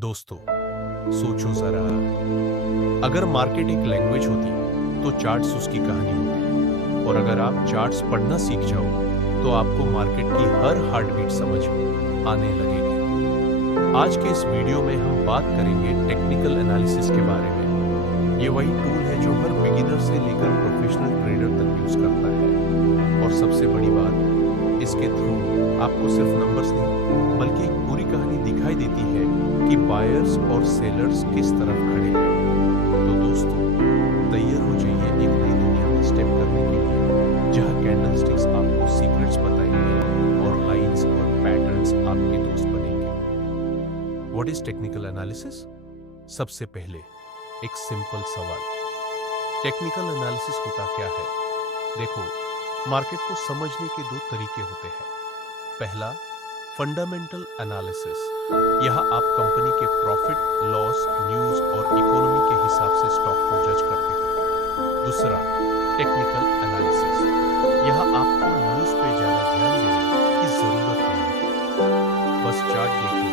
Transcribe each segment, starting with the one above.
दोस्तों, सोचो जरा, अगर मार्केट एक लैंग्वेज होती तो चार्ट्स उसकी कहानी होती, और अगर आप चार्ट्स पढ़ना सीख जाओ तो आपको मार्केट की हर हार्ट बीट समझ आने लगेगी। आज के इस वीडियो में हम बात करेंगे टेक्निकल एनालिसिस के बारे में। ये वही टूल है जो हर बिगिनर से लेकर प्रोफेशनल ट्रेडर तक यूज करता है, और सबसे बड़ी बात, इसके थ्रू आपको सिर्फ नंबर्स नहीं बल्कि एक पूरी कहानी दिखाई देती है कि बायर्स और सेलर्स किस तरफ खड़े हैं। तो दोस्तों, तैयार हो जाइए एक नई दुनिया में स्टेप करने के लिए, जहां कैंडलस्टिक्स आपको सीक्रेट्स बताएंगे और लाइंस और पैटर्न्स आपके दोस्त बनेंगे। What is technical analysis? सबसे पहले एक सिंपल सवाल, टेक्निकल एनालिसिस होता क्या है? देखो, मार्केट को समझने के दो तरीके होते हैं। पहला, फंडामेंटल एनालिसिस। यहां आप कंपनी के प्रॉफिट, लॉस, न्यूज और इकोनॉमी के हिसाब से स्टॉक को जज करते हो। दूसरा, टेक्निकल एनालिसिस। यहां आपको न्यूज पे ज्यादा ध्यान देने की जरूरत नहीं होती। बस चार्ट देखो,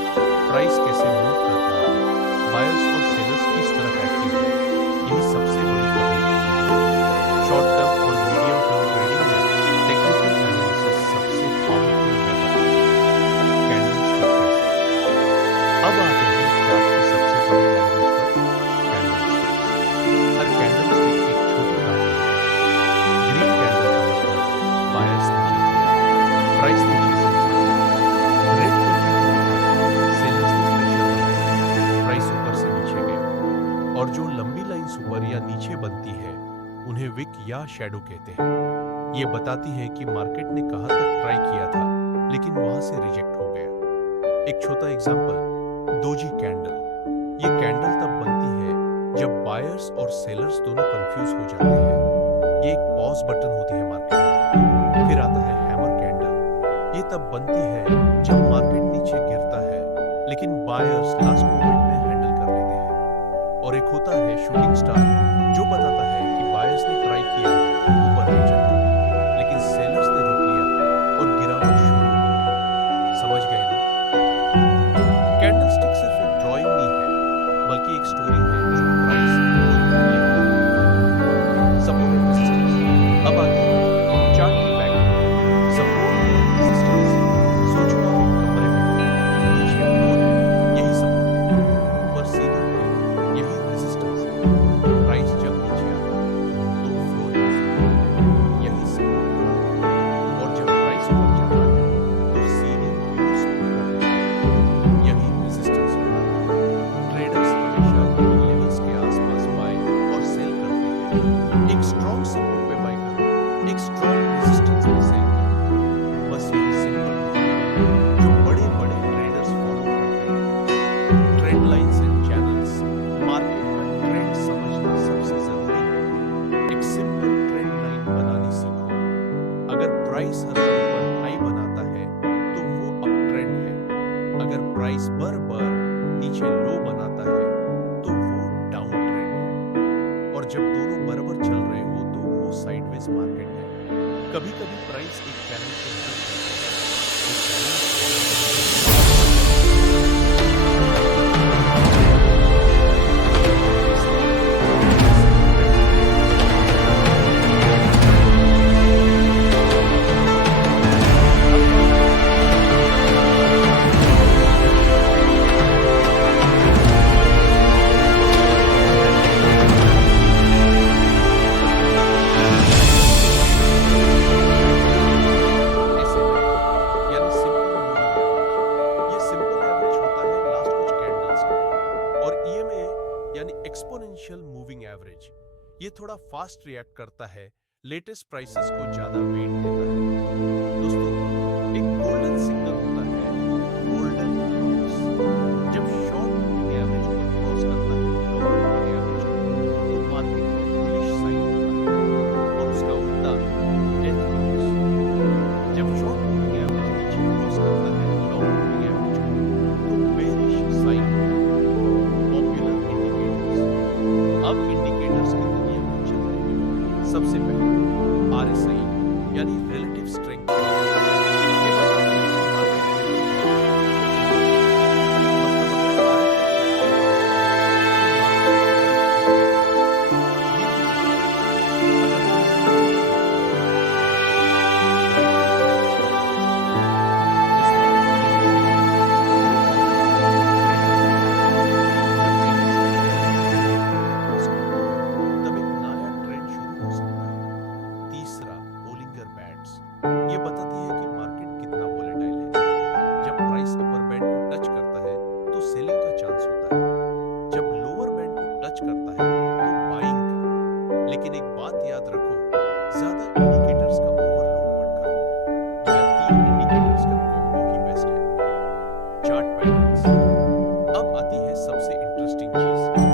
प्राइस कैसे मूव कर रहा है, बायर्स और सेलर्स किस तरह एक्टिव है, यही सबसे बड़ी कमी है। शॉर्ट टर्म और मीडियम टर्म ट्रेडिंग में टेक्निकल एनालिसिस सबसे पावरफुल वेपन है। कैंडलस्टिक कैसे? अब आते हैं चार्ट की सबसे बड़ी लैंग्वेज पर, कैंडलस्टिक्स। हर कैंडलस्टिक एक छोटी कहानी है। ग्रीन कैंडल का मतलब बायर्स ने जीत लिया, प्राइस नीचे से ऊपर। रेड कैंडल सेलर्स ने प्रेशर बनाया, प्राइस ऊपर से नीचे गया। और जो लंबी लाइंस ऊपर या नीचे बनती है उन्हें विक या शैडो कहते हैं। ये बताती है कि मार्केट ने कहां तक ट्राई किया था लेकिन वहां से रिजेक्ट हो गया। एक छोटा एग्जांपल, डोजी कैंडल। ये कैंडल तब बनती है जब बायर्स और सेलर्स दोनों कंफ्यूज हो जाते हैं। ये एक पॉज बटन होती है मार्केट में। फिर आता है हैमर कैंडल। ये तब बनती है जब मार्केट नीचे गिरता है लेकिन बायर्स लास्ट मोमेंट में हैंडल कर लेते हैं। और एक होता है शूटिंग स्टार, जो बताता है कि बायर्स ने ट्राई किया ऊपर ले जाकर, लेकिन सेलर्स ने रोक लिया और गिरावट शुरू हो गई। समझ गए ना? कैंडलस्टिक सिर्फ एक ड्राइंग नहीं है बल्कि एक स्टोरी है जो प्राइस सपोर्ट एंड रेजिस्टेंस। अब आते हैं चार्ट की बैकग्राउंड। Support and resistance. सोचो आप एक कमरे में हो, नीचे फ्लोर है, यही सपोर्ट है, ऊपर सीलिंग है, यही रेजिस्टेंस है। प्राइस जब नीचे आता है तो फ्लोर यही सपोर्ट है, और जब प्राइस ऊपर जाता है तो सीलिंग और सपोर्ट यही रेजिस्टेंस होता है। ट्रेडर्स हमेशा इन लेवल्स के आसपास बाय और सेल करते हैं। एक स्ट्रॉन्ग सपोर्ट पे बाय करो, एक स्ट्रॉन्ग रेजिस्टेंस पे सेल करो। बस यही सिंपल है जो बड़े बड़े ट्रेडर्स फॉलो करते हैं। Trend lines and channels. Market का ट्रेंड समझना सबसे जरूरी है। एक सिंपल ट्रेंड लाइन बनानी सीखो। अगर प्राइस हर बार ऊपर हाई बनाता है तो वो अप ट्रेंड है। अगर प्राइस बार बार नीचे लो बनाता है तो वो डाउन ट्रेंड है। और जब दोनों बराबर चल रहे हो तो वो साइडवेज मार्केट है। कभी कभी प्राइस एक चैनल के अंदर एक्सपोनेंशियल मूविंग एवरेज। ये थोड़ा फास्ट रिएक्ट करता है, लेटेस्ट प्राइसेस को ज्यादा वेट देता है। दोस्तों, एक गोल्डन सिग्नल होता है, गोल्डन क्रॉस। जब शॉर्ट मूविंग एवरेज को क्रॉस करता है लॉन्ग मूविंग एवरेज को, तो मार्केट में बुलिश साइन होता है, और उसका उल्टा डेथ क्रॉस। जब शॉर्ट मूविंग एवरेज नीचे क्रॉस करता है लॉन्ग मूविंग एवरेज को, तो बेरिश साइन होता है। अब इंडिकेटर्स की दुनिया में चलते हैं। सबसे पहले RSI यानी रिलेटिव स्ट्रेंथ। ये बताता है कि मार्केट आती है सबसे इंटरेस्टिंग चीज।